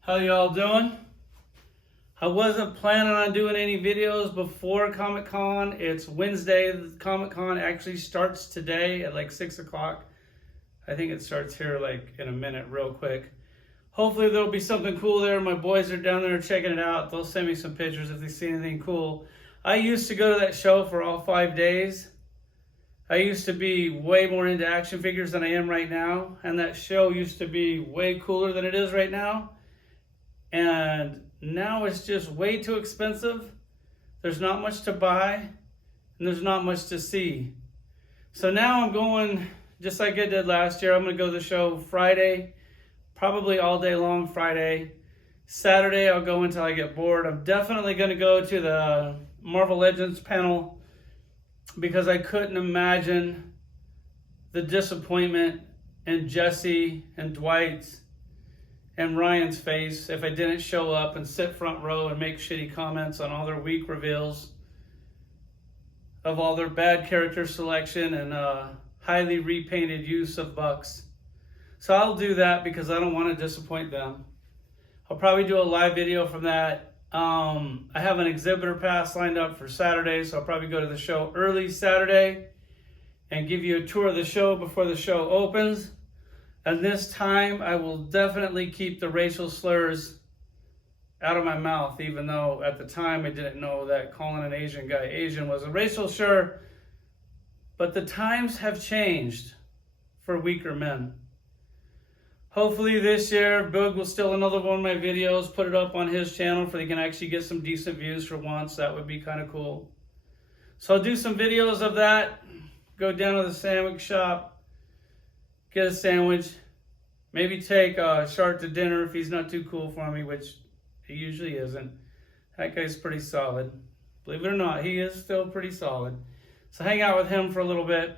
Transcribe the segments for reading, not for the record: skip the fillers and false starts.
How y'all doing? I wasn't planning on doing any videos before Comic-Con. It's Wednesday. Comic-Con actually starts today at like 6 o'clock. I think it starts here like in a minute real quick. Hopefully there'll be something cool there. My boys are down there checking it out. They'll send me some pictures if they see anything cool. I used to go to that show for all 5 days. I used to be way more into action figures than I am right now. And that show used to be way cooler than it is right now. And now it's just way too expensive. There's not much to buy and there's not much to see. So now I'm going, just like I did last year, I'm going to go to the show Friday, probably all day long Friday. Saturday I'll go until I get bored. I'm definitely going to go to the Marvel Legends panel because I couldn't imagine the disappointment in Jesse and Dwight's and Ryan's face if I didn't show up and sit front row and make shitty comments on all their weak reveals of all their bad character selection and highly repainted use of Bucks. So I'll do that because I don't want to disappoint them. I'll probably do a live video from that. I have an exhibitor pass lined up for Saturday, so I'll probably go to the show early Saturday and give you a tour of the show before the show opens. And this time, I will definitely keep the racial slurs out of my mouth, even though at the time I didn't know that calling an Asian guy Asian was a racial slur. But the times have changed for weaker men. Hopefully this year, Boog will steal another one of my videos, put it up on his channel so he can actually get some decent views for once. That would be kind of cool. So I'll do some videos of that, go down to the sandwich shop, get a sandwich, maybe take Shark to dinner if he's not too cool for me, which he usually isn't. That guy's pretty solid. Believe it or not, he is still pretty solid. So hang out with him for a little bit.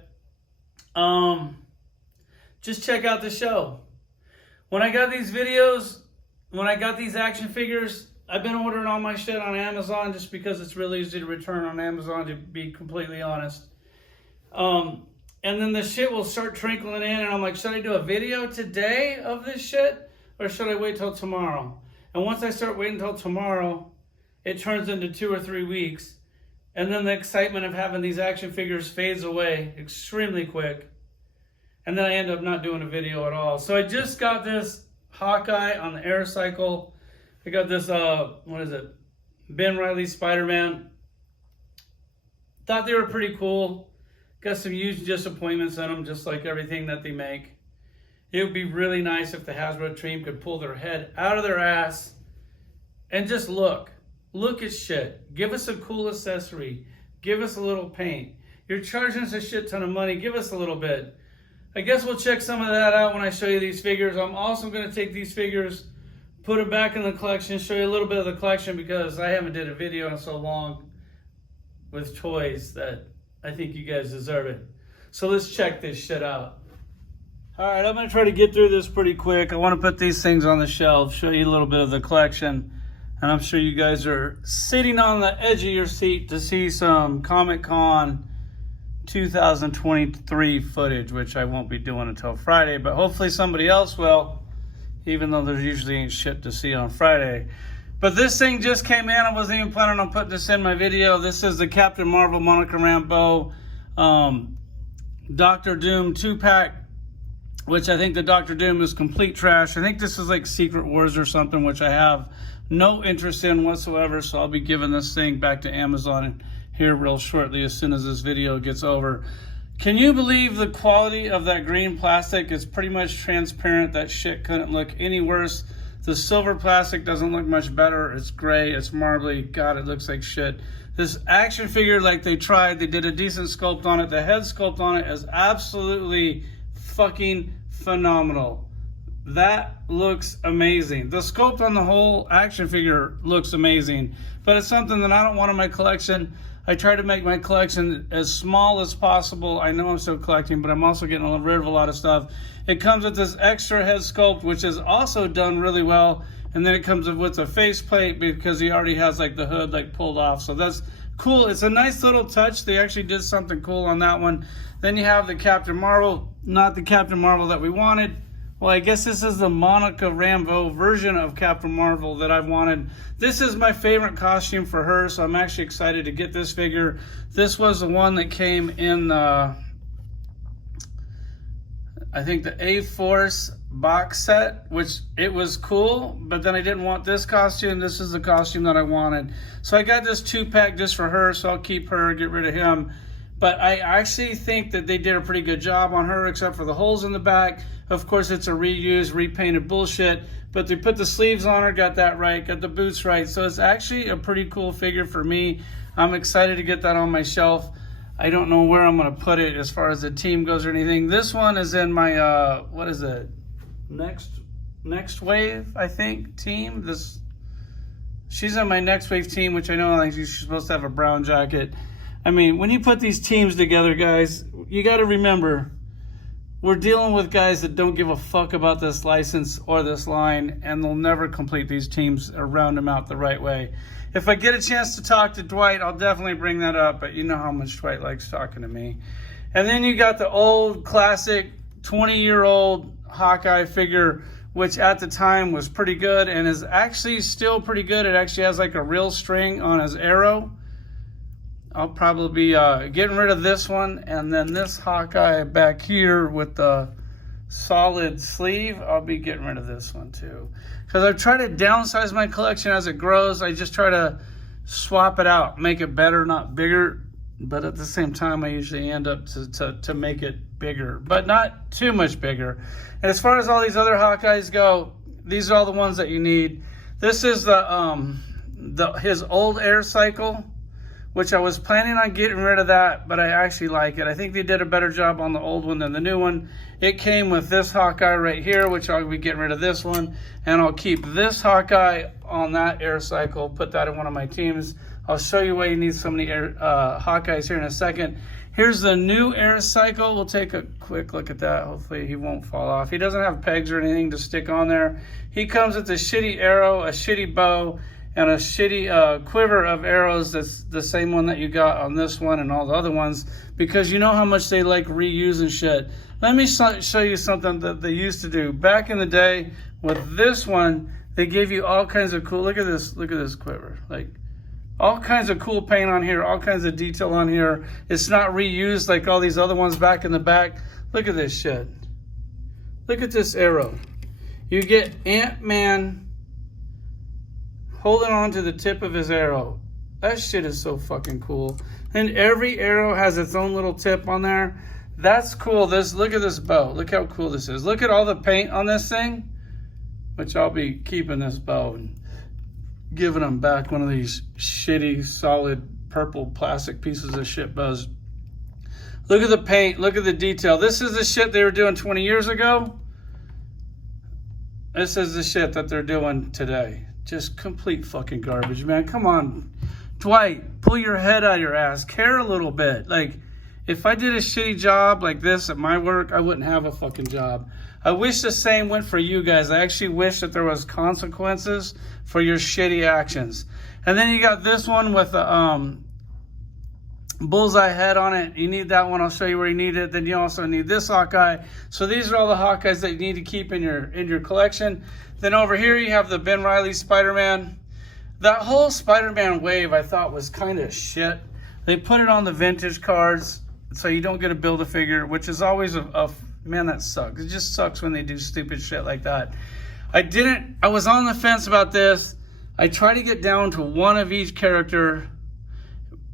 Just check out the show. When I got these videos, when I got these action figures, I've been ordering all my shit on Amazon just because it's really easy to return on Amazon, to be completely honest. And then the shit will start trickling in, and I'm like, should I do a video today of this shit, or should I wait till tomorrow? And once I start waiting till tomorrow, it turns into 2 or 3 weeks, and then the excitement of having these action figures fades away extremely quick, and then I end up not doing a video at all. So I just got this Hawkeye on the air cycle. I got this, what is it? Ben Reilly Spider-Man. Thought they were pretty cool. Got some huge disappointments in them, just like everything that they make. It would be really nice if the Hasbro team could pull their head out of their ass and just look. Look at shit. Give us a cool accessory. Give us a little paint. You're charging us a shit ton of money. Give us a little bit. I guess we'll check some of that out when I show you these figures. I'm also going to take these figures, put them back in the collection, show you a little bit of the collection because I haven't did a video in so long with toys that I think you guys deserve it. So let's check this shit out. All right, I'm going to try to get through this pretty quick. I want to put these things on the shelf, show you a little bit of the collection. And I'm sure you guys are sitting on the edge of your seat to see some Comic-Con 2023 footage, which I won't be doing until Friday, but hopefully somebody else will, even though there usually ain't shit to see on Friday. But this thing just came in. I wasn't even planning on putting this in my video. This is the Captain Marvel Monogram Bow Doctor Doom 2-pack, which I think the Doctor Doom is complete trash. I think this is like Secret Wars or something, which I have no interest in whatsoever. So I'll be giving this thing back to Amazon here real shortly as soon as this video gets over. Can you believe the quality of that green plastic? It's pretty much transparent. That shit couldn't look any worse. The silver plastic doesn't look much better. It's gray, it's marbly. God, it looks like shit. This action figure, like they tried, they did a decent sculpt on it. The head sculpt on it is absolutely fucking phenomenal. That looks amazing. The sculpt on the whole action figure looks amazing, but it's something that I don't want in my collection. I try to make my collection as small as possible. I know I'm still collecting, but I'm also getting rid of a lot of stuff. It comes with this extra head sculpt, which is also done really well. And then it comes with a face plate because he already has like the hood like pulled off. So that's cool. It's a nice little touch. They actually did something cool on that one. Then you have the Captain Marvel, not the Captain Marvel that we wanted. Well, I guess this is the Monica Rambeau version of Captain Marvel that I've wanted. This is my favorite costume for her, so I'm actually excited to get this figure. This was the one that came in, I think, the A-Force box set, which it was cool, but then I didn't want this costume. This is the costume that I wanted. So I got this 2-pack just for her, so I'll keep her, get rid of him. But I actually think that they did a pretty good job on her, except for the holes in the back. Of course, it's a reused, repainted bullshit, but they put the sleeves on her, got that right, got the boots right. So it's actually a pretty cool figure for me. I'm excited to get that on my shelf. I don't know where I'm gonna put it as far as the team goes or anything. This one is in my, what is it? Next Wave, I think, team. She's in my Next Wave team, which I know like she's supposed to have a brown jacket. I mean, when you put these teams together, guys, you got to remember, we're dealing with guys that don't give a fuck about this license or this line, and they'll never complete these teams or round them out the right way. If I get a chance to talk to Dwight, I'll definitely bring that up, but you know how much Dwight likes talking to me. And then you got the old classic 20-year-old Hawkeye figure, which at the time was pretty good and is actually still pretty good. It actually has like a real string on his arrow. I'll probably be getting rid of this one, and then this Hawkeye back here with the solid sleeve, I'll be getting rid of this one too. Because I try to downsize my collection as it grows. I just try to swap it out, make it better, not bigger. But at the same time, I usually end up to make it bigger, but not too much bigger. And as far as all these other Hawkeyes go, these are all the ones that you need. This is his old air cycle, which I was planning on getting rid of that, but I actually like it. I think they did a better job on the old one than the new one. It came with this Hawkeye right here, which I'll be getting rid of this one, and I'll keep this Hawkeye on that air cycle, put that in one of my teams. I'll show you why you need so many Hawkeyes here in a second. Here's the new air cycle. We'll take a quick look at that. Hopefully he won't fall off. He doesn't have pegs or anything to stick on there. He comes with a shitty arrow, a shitty bow, and a shitty quiver of arrows. That's the same one that you got on this one and all the other ones, because you know how much they like reusing shit. Let me show you something that they used to do. Back in the day with this one, they gave you all kinds of cool, look at this quiver. Like, all kinds of cool paint on here, all kinds of detail on here. It's not reused like all these other ones back in the back. Look at this shit. Look at this arrow. You get Ant-Man holding on to the tip of his arrow. That shit is so fucking cool. And every arrow has its own little tip on there. That's cool. Look at this bow. Look how cool this is. Look at all the paint on this thing, which I'll be keeping this bow and giving them back one of these shitty, solid, purple plastic pieces of shit bows. Look at the paint. Look at the detail. This is the shit they were doing 20 years ago. This is the shit that they're doing today. Just complete fucking garbage, man. Come on, Dwight, pull your head out of your ass. Care a little bit. Like, if I did a shitty job like this at my work, I wouldn't have a fucking job. I wish the same went for you guys. I actually wish that there was consequences for your shitty actions. And then you got this one with a bullseye head on it. You need that one. I'll show you where you need it. Then you also need this Hawkeye. So these are all the Hawkeyes that you need to keep in your collection. Then over here you have the Ben Reilly Spider-Man. That whole Spider-Man wave I thought was kind of shit. They put it on the vintage cards so you don't get a Build-A-Figure, which is always man, that sucks. It just sucks when they do stupid shit like that. I was on the fence about this. I try to get down to one of each character,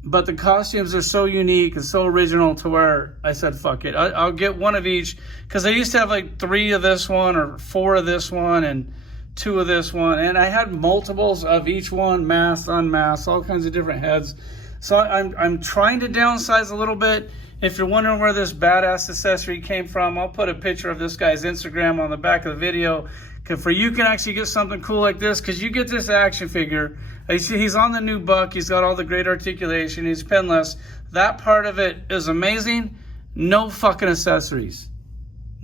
but the costumes are so unique and so original to where I said, fuck it. I'll get one of each, because I used to have like 3 of this one or 4 of this one and 2 of this one. And I had multiples of each one, masked, unmasked, all kinds of different heads. So I'm trying to downsize a little bit. If you're wondering where this badass accessory came from, I'll put a picture of this guy's Instagram on the back of the video. For you can actually get something cool like this, because you get this action figure. He's on the new buck. He's got all the great articulation. He's pinless. That part of it is amazing. No fucking accessories.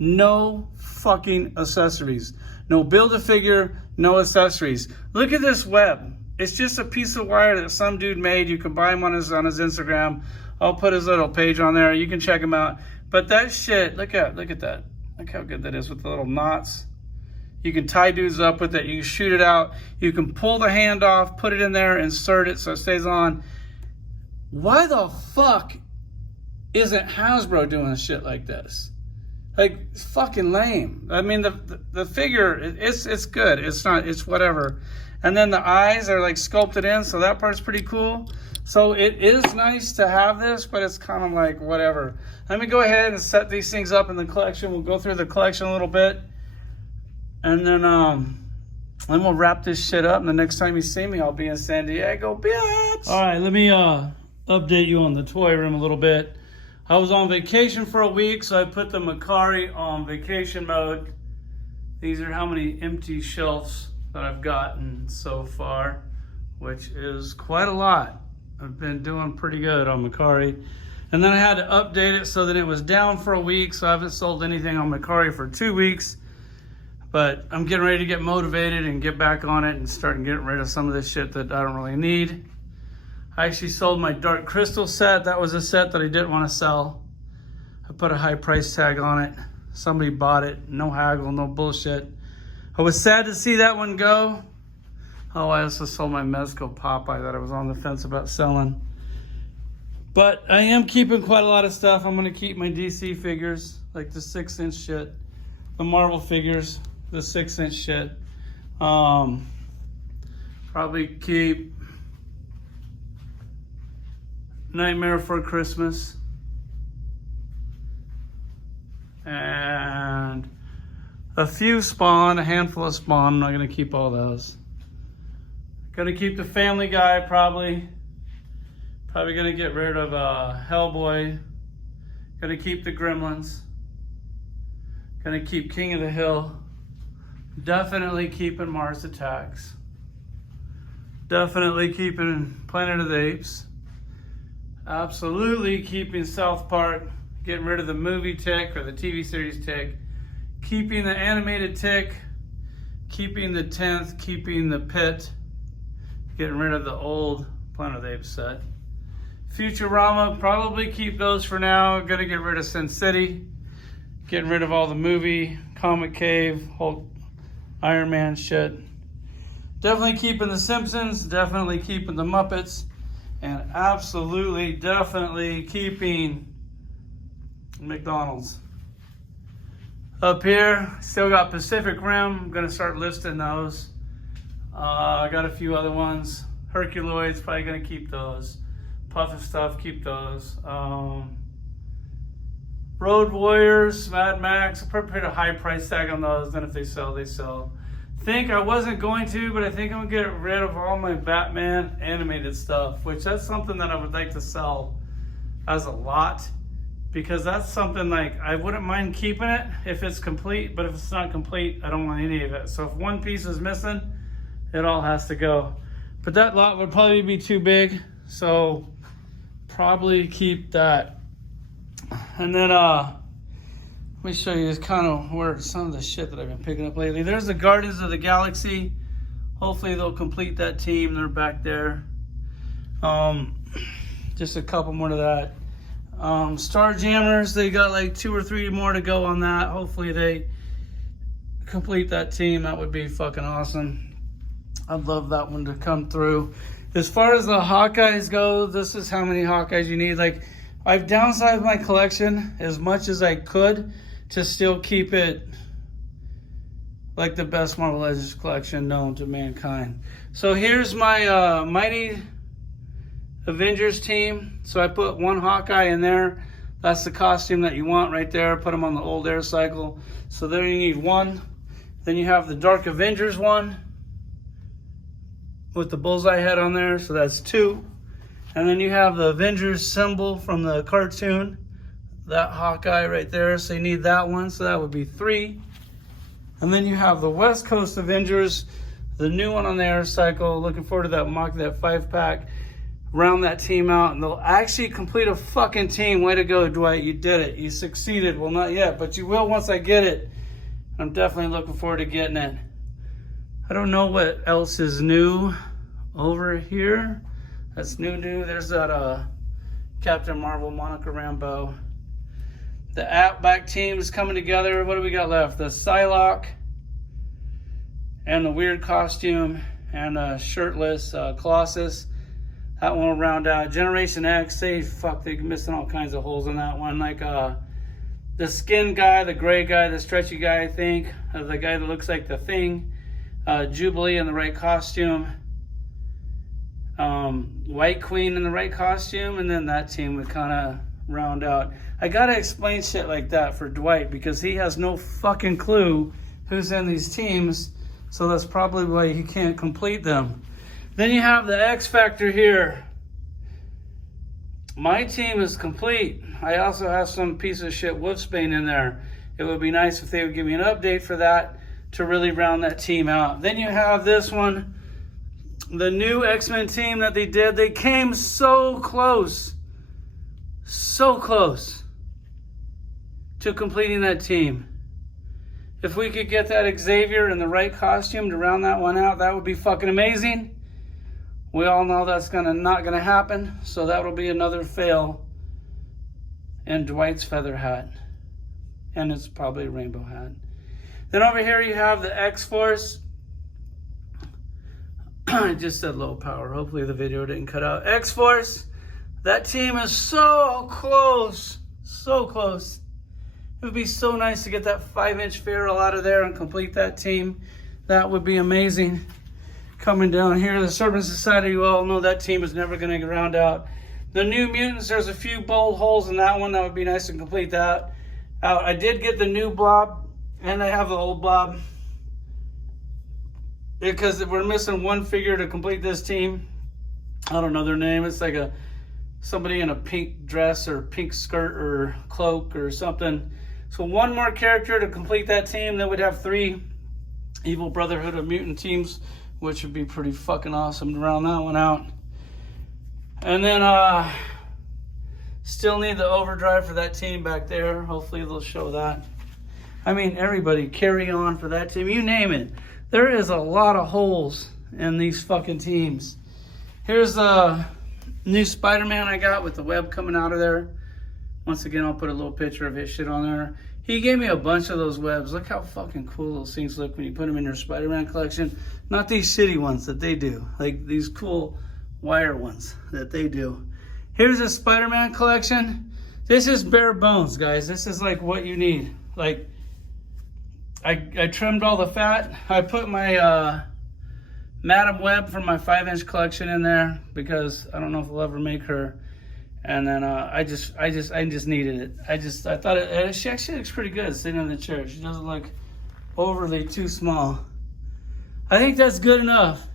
No fucking accessories. No Build-A-Figure, no accessories. Look at this web. It's just a piece of wire that some dude made. You can buy him on his Instagram. I'll put his little page on there. You can check him out. But that shit, look at that. Look Look how good that is with the little knots. You can tie dudes up with it. You can shoot it out. You can pull the hand off, put it in there, insert it so it stays on. Why the fuck isn't Hasbro doing shit like this? Like, it's fucking lame. I mean, the figure, it's good. It's whatever. And then the eyes are like sculpted in, so that part's pretty cool. So it is nice to have this, but it's kind of like whatever. Let me go ahead and set these things up in the collection. We'll go through the collection a little bit. And then we'll wrap this shit up. And the next time you see me, I'll be in San Diego, bitch. All right, let me update you on the toy room a little bit. I was on vacation for a week, so I put the Macari on vacation mode. These are how many empty shelves that I've gotten so far, which is quite a lot. I've been doing pretty good on Macari. And then I had to update it so that it was down for a week, so I haven't sold anything on Macari for 2 weeks. But I'm getting ready to get motivated and get back on it and start getting rid of some of this shit that I don't really need. I actually sold my Dark Crystal set. That was a set that I didn't want to sell. I put a high price tag on it. Somebody bought it. No haggle, no bullshit. I was sad to see that one go. Oh, I also sold my Mezco Popeye that I was on the fence about selling. But I am keeping quite a lot of stuff. I'm going to keep my DC figures, like the 6-inch shit. The Marvel figures, the 6-inch shit. Probably keep Nightmare Before Christmas. And a few Spawn, a handful of Spawn. I'm not going to keep all those. Going to keep the Family Guy, probably. Probably going to get rid of Hellboy. Going to keep the Gremlins. Going to keep King of the Hill. Definitely keeping Mars Attacks. Definitely keeping Planet of the Apes. Absolutely keeping South Park. Getting rid of the movie tick or the TV series tick. Keeping the animated tick. Keeping the 10th. Keeping the Pit. Getting rid of the old Planet of the Apes set. Futurama, probably keep those for now. Gonna get rid of Sin City. Getting rid of all the movie, Comic Cave, Hulk, Iron Man shit. Definitely keeping the Simpsons. Definitely keeping the Muppets. And absolutely, definitely keeping McDonald's. Up here, still got Pacific Rim. I'm gonna start listing those. I got a few other ones. Herculoids, probably gonna keep those. Puff and Stuff, keep those. Road Warriors, Mad Max, I put a high price tag on those. Then if they sell, they sell. Think I wasn't going to, but I think I'm gonna get rid of all my Batman animated stuff, which that's something that I would like to sell as a lot, because that's something like I wouldn't mind keeping it if it's complete, but if it's not complete, I don't want any of it. So if one piece is missing, it all has to go. But that lot would probably be too big, so probably keep that. And then let me show you just kind of where some of the shit that I've been picking up lately. There's the Guardians of the Galaxy. Hopefully they'll complete that team. They're back there. Just a couple more to that. Starjammers, they got like 2 or 3 more to go on that. Hopefully they complete that team. That would be fucking awesome. I'd love that one to come through. As far as the Hawkeyes go, this is how many Hawkeyes you need. Like, I've downsized my collection as much as I could to still keep it like the best Marvel Legends collection known to mankind. So here's my Mighty Avengers team. So I put 1 Hawkeye in there. That's the costume that you want right there. Put him on the old air cycle. So there you need 1. Then you have the Dark Avengers one with the bullseye head on there. So that's 2. And then you have the Avengers symbol from the cartoon. That Hawkeye right there. So you need that one. So that would be 3. And then you have the West Coast Avengers, the new one on the air cycle. Looking forward to that 5-pack. Round that team out, and they'll actually complete a fucking team. Way to go, Dwight. You did it. You succeeded. Well, not yet, but you will once I get it. I'm definitely looking forward to getting it. I don't know what else is new over here. That's new. There's that Captain Marvel, Monica Rambeau. The Outback team is coming together. What do we got left? The Psylocke and the weird costume and shirtless Colossus. That one will round out. Generation X, they're missing all kinds of holes in that one. Like the skin guy, the gray guy, the stretchy guy, I think. The guy that looks like the Thing. Jubilee in the right costume. White Queen in the right costume. And then that team would kind of round out. I gotta explain shit like that for Dwight because he has no fucking clue who's in these teams, so that's probably why he can't complete them. Then you have the X Factor here. My team is complete. I also have some piece of shit Wolfsbane in there. It would be nice if they would give me an update for that to really round that team out. Then you have this one, the new X-Men team that they did. They came so close to completing that team. If we could get that Xavier in the right costume to round that one out, that would be fucking amazing. We all know that's not gonna happen, so that'll be another fail in Dwight's feather hat. And it's probably a rainbow hat. Then over here you have the X-Force. I just said low power. Hopefully the video didn't cut out. X-Force. That team is so close. So close. It would be so nice to get that 5-inch ferrule out of there and complete that team. That would be amazing. Coming down here, the Serpent Society, you all know that team is never going to round out. The New Mutants, there's a few bold holes in that one. That would be nice to complete that out. I did get the new Blob, and I have the old Blob. Because we're missing one figure to complete this team. I don't know their name. It's like somebody in a pink dress or pink skirt or cloak or something. So one more character to complete that team. Then we'd have 3 Evil Brotherhood of Mutant teams, which would be pretty fucking awesome to round that one out. And then still need the Overdrive for that team back there. Hopefully they'll show that. I mean, everybody carry on for that team. You name it. There is a lot of holes in these fucking teams. Here's the new Spider-Man I got with the web coming out of there. Once again, I'll put a little picture of his shit on there. He gave me a bunch of those webs. Look how fucking cool those things look when you put them in your Spider-Man collection. Not these shitty ones that they do. Like these cool wire ones that they do. Here's a Spider-Man collection. This is bare bones, guys. This is like what you need. Like, I trimmed all the fat. I put my Madam Web from my 5-inch collection in there because I don't know if I'll ever make her. And then I just needed it. I thought she actually looks pretty good sitting in the chair. She doesn't look overly too small. I think that's good enough.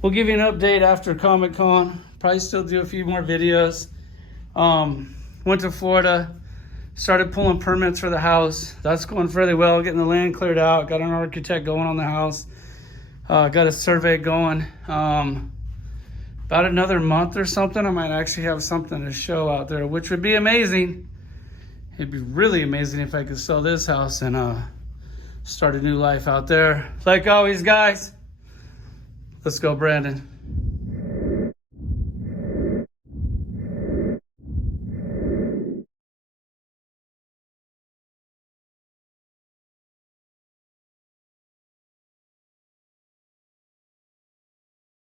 We'll give you an update after Comic-Con. Probably still do a few more videos. Went to Florida. Started pulling permits for the house. That's going fairly well. Getting the land cleared out. Got an architect going on the house. Got a survey going. About another month or something, I might actually have something to show out there, which would be amazing. It'd be really amazing if I could sell this house and start a new life out there. Like always, guys, let's go, Brandon.